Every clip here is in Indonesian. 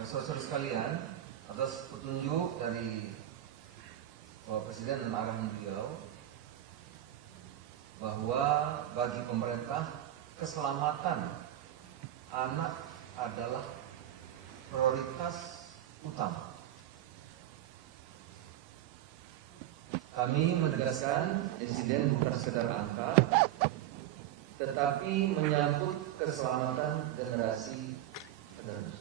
Saudara sekalian, atas petunjuk dari Bapak Presiden dan arahan beliau bahwa bagi pemerintah keselamatan anak adalah prioritas utama. Kami menegaskan insiden bukan sekedar angka, tetapi menyangkut keselamatan generasi penerus.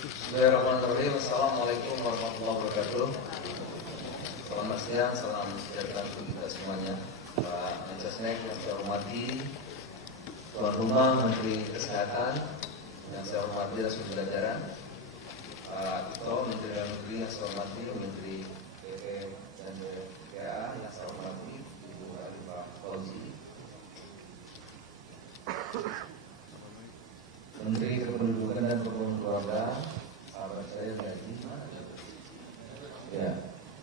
Bismillahirrahmanirrahim. Assalamualaikum warahmatullahi wabarakatuh. Selamat siang, salam sejahtera untuk kita semuanya. Pak Mensesnek yang saya hormati, tuan rumah Menteri Kesehatan yang saya hormati dan seluruh jajaran, Pak Tito Menteri Dalam Negeri yang saya hormati, Menteri PM dan PA yang saya hormati, Ibu Alifah Fauzi, Menteri Kependudukan dan Perubahan Keluarga, sahabat saya dari ya,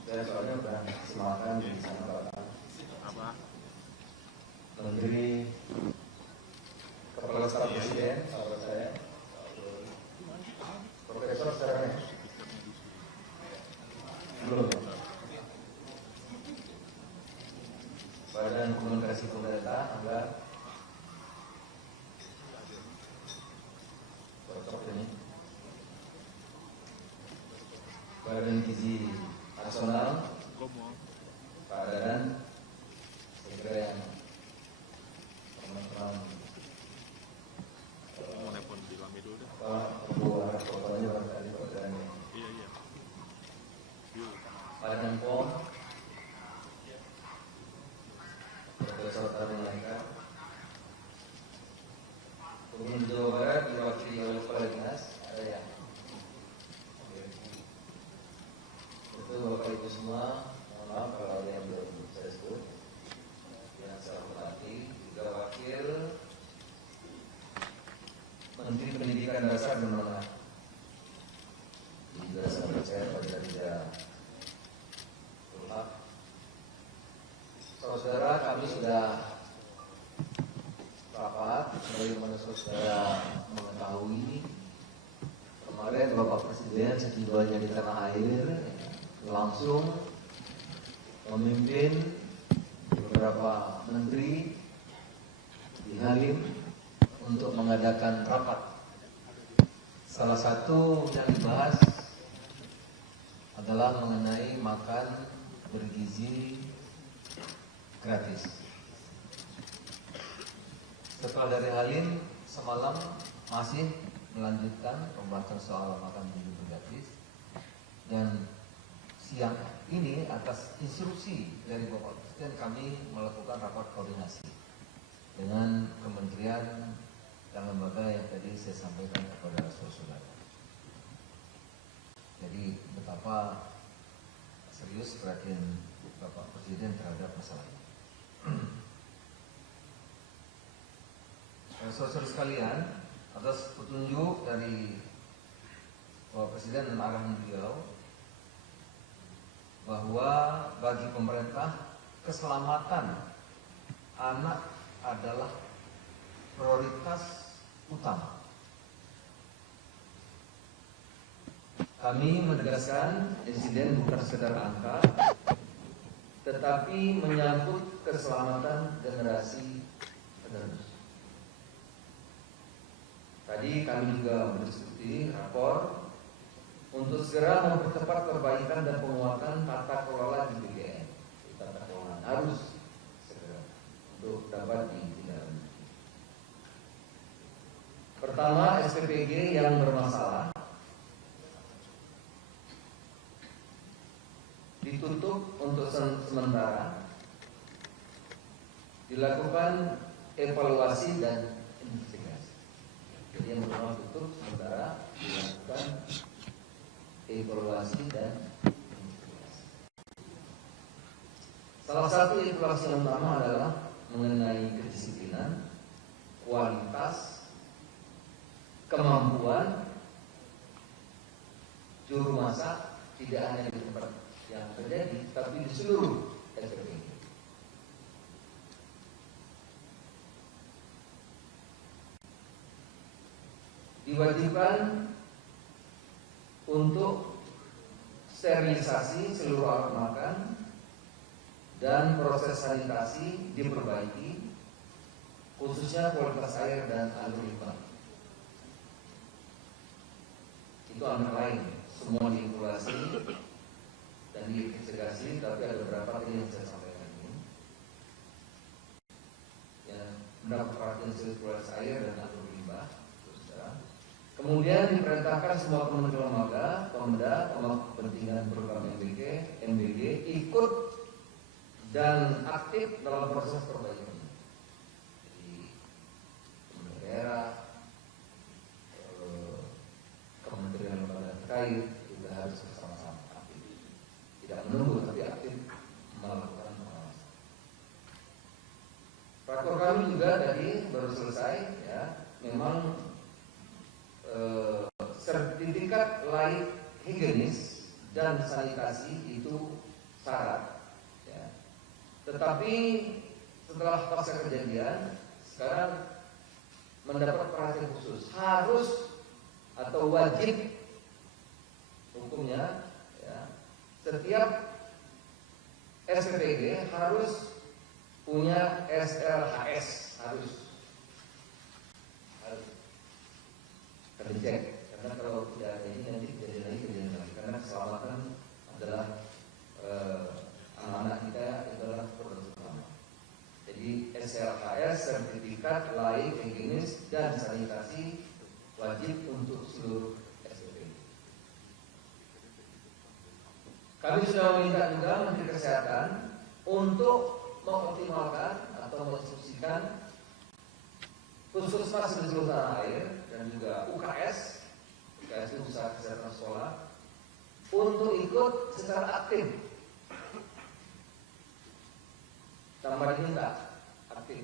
saya soalnya udah semakan di sana Bapak. Menteri Kepala Staf Presiden, sahabat saya, Profesor sekarang belum. Badan Komunikasi Pemerintah, Angga. Badan Gizi Nasional, Pak Dadan, segera yang teman-teman pembuat fotonya barangkali Pak Dadan ya. Badan POM, Profesor Tarun Langka, Gubernur Jawa Barat diwakili oleh Kepala Dinas, ada yang itu Bapak Ibu semua, mohon maaf kalau ada yang belum saya sebut. Yang saya hormati juga Wakil Menteri Pendidikan Dasar dan Menengah. Juga sahabat saya pada tidak berhak. Saudara, kami sudah rapat, sebagaimana saudara mengetahui, kemarin Bapak Presiden setibanya di tanah air langsung memimpin beberapa menteri di Halim untuk mengadakan rapat. Salah satu yang dibahas adalah mengenai makan bergizi gratis. Setelah dari Halim, semalam masih melanjutkan pembahasan soal makan bergizi gratis, dan siang ini atas instruksi dari Bapak Presiden kami melakukan rapat koordinasi dengan kementerian dan lembaga yang tadi saya sampaikan kepada saudara. Jadi betapa serius perhatian Bapak Presiden terhadap masalah ini. Saudara sekalian, atas petunjuk dari Bapak Presiden dan arahan beliau bahwa bagi pemerintah keselamatan anak adalah prioritas utama. Kami menegaskan insiden bukan sekedar angka, tetapi menyangkut keselamatan generasi penerus. Tadi kami juga berdiskusi rapor untuk segera mempercepat perbaikan dan penguatan tata kelola di BGN. Tata kelola harus segera untuk dapat ditindaklanjuti. Pertama, SPPG yang bermasalah ditutup untuk sementara, dilakukan evaluasi dan investigasi. Jadi yang pertama tutup sementara, dilakukan evaluasi dan investigasi. Salah satu evaluasi yang pertama adalah mengenai kedisiplinan, kualitas, kemampuan juru masak tidak hanya di tempat yang terjadi, tapi di seluruh SPP. Diwajibkan untuk sterilisasi seluruh alat makan dan proses sanitasi diperbaiki, khususnya kualitas air dan alur limbah. Itu antara lain, semua diintegrasi dan diintegrasi, tapi ada beberapa tadi yang saya sampaikan ini. Yang mendapat perhatian kualitas air dan alur limbah. Kemudian diperintahkan semua kementerian lembaga, Pemda, kepentingan program MBG ikut dan aktif dalam proses perbaikan. Jadi pemerintah daerah, kementerian lembaga terkait juga harus bersama-sama aktif, tidak menunggu tapi aktif melakukan pengawasan. Rakor kami juga tadi baru selesai, ya, memang sertifikat layak higienis dan sanitasi itu syarat, ya. Tetapi setelah pasca kejadian sekarang mendapat perhatian khusus, harus atau wajib hukumnya, ya, setiap SPPG harus punya SLHS, harus tercek, karena kalau tidak ada ini nanti kejadian lagi, karena keselamatan adalah anak-anak kita adalah produk utama. Jadi SLHS, sertifikat layak higienis dan sanitasi wajib untuk seluruh SPP. Kami sudah meminta juga Menteri Kesehatan untuk mengoptimalkan atau menginstruksikan puskesmas di seluruh tanah air dan juga UKS itu Usaha Kesehatan Sekolah, untuk ikut secara aktif. Tambah diminta aktif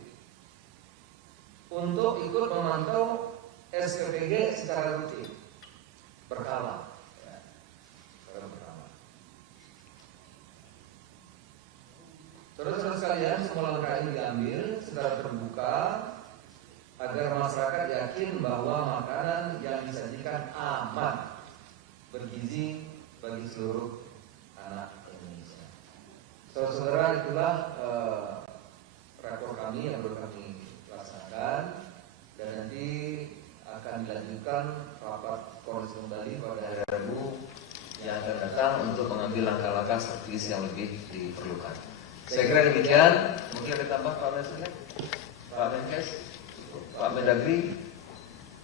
untuk ikut memantau SPPG secara rutin, berkala, ya, secara berkala. Terus sekalian, semua langkah ini diambil secara terbuka agar masyarakat yakin bahwa makanan yang disajikan aman, bergizi bagi seluruh anak Indonesia. Saudara-saudara, itulah rakor kami yang baru kami laksanakan, dan nanti akan dilanjutkan rapat koordinasi kembali pada hari Rabu yang akan datang untuk mengambil langkah-langkah strategis yang lebih diperlukan. Saya kira demikian. Mungkin ada tambah Pak Presiden, Pak Menkes, Pak Mendagri,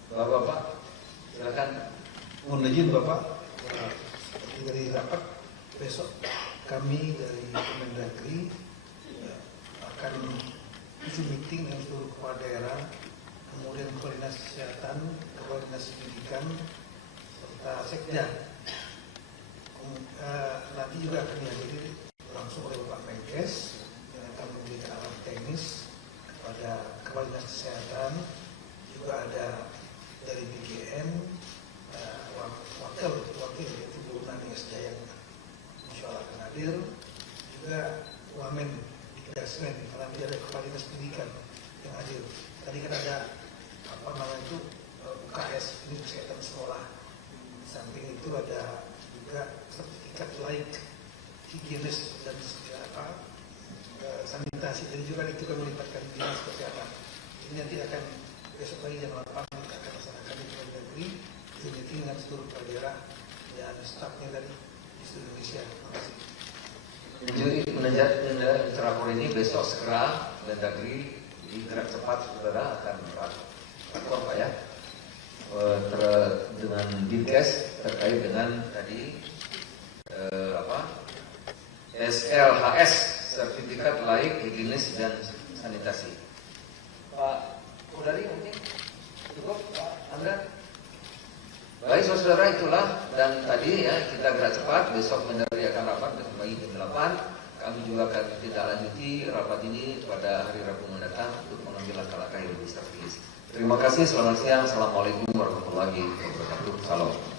Bapak-bapak, silakan. Mohon izin Bapak, dari rapat besok kami dari Mendagri akan isi meeting dengan seluruh kepala daerah, kemudian koordinasi kesehatan, koordinasi pendidikan, serta sekda. Nanti juga akan dihadiri langsung oleh Bapak Menkes yang akan memberikan alat teknis kepada Kepala Dinas Kesehatan. Juga ada dari BGN, wakil yaitu Bu Nani Esjaya, insya Allah akan hadir. Juga Wamen Dikdasmen, karena dia ada Kepala Dinas Pendidikan yang hadir. Tadi kan ada UKS, ini kesehatan sekolah. Di samping itu ada juga sertifikat layak higienis dan sanitasi, dan juga itu kan melibatkan dinas kesehatan. Ini nanti akan besok pagi jam 8 kita akan laksanakan di Mendagri, ini dengan seluruh daerah dan stafnya dari seluruh Indonesia. Terima kasih. Menjadi rakor ini besok segera Mendagri di gerak cepat, saudara akan rakor Pak, ya, dengan Dinkes terkait dengan tadi SLHS, sertifikat layak higienis dan sanitasi. Pak Udari mungkin cukup, Pak Anda. Baik saudara, itulah, dan tadi ya kita gerak cepat, besok Mendagri akan rapat besok pagi jam 8. kami juga akan tindak lanjuti rapat ini pada hari Rabu mendatang untuk mengambil langkah-langkah yang lebih strategis. Terima kasih, selamat siang. Assalamualaikum warahmatullahi wabarakatuh. Salam.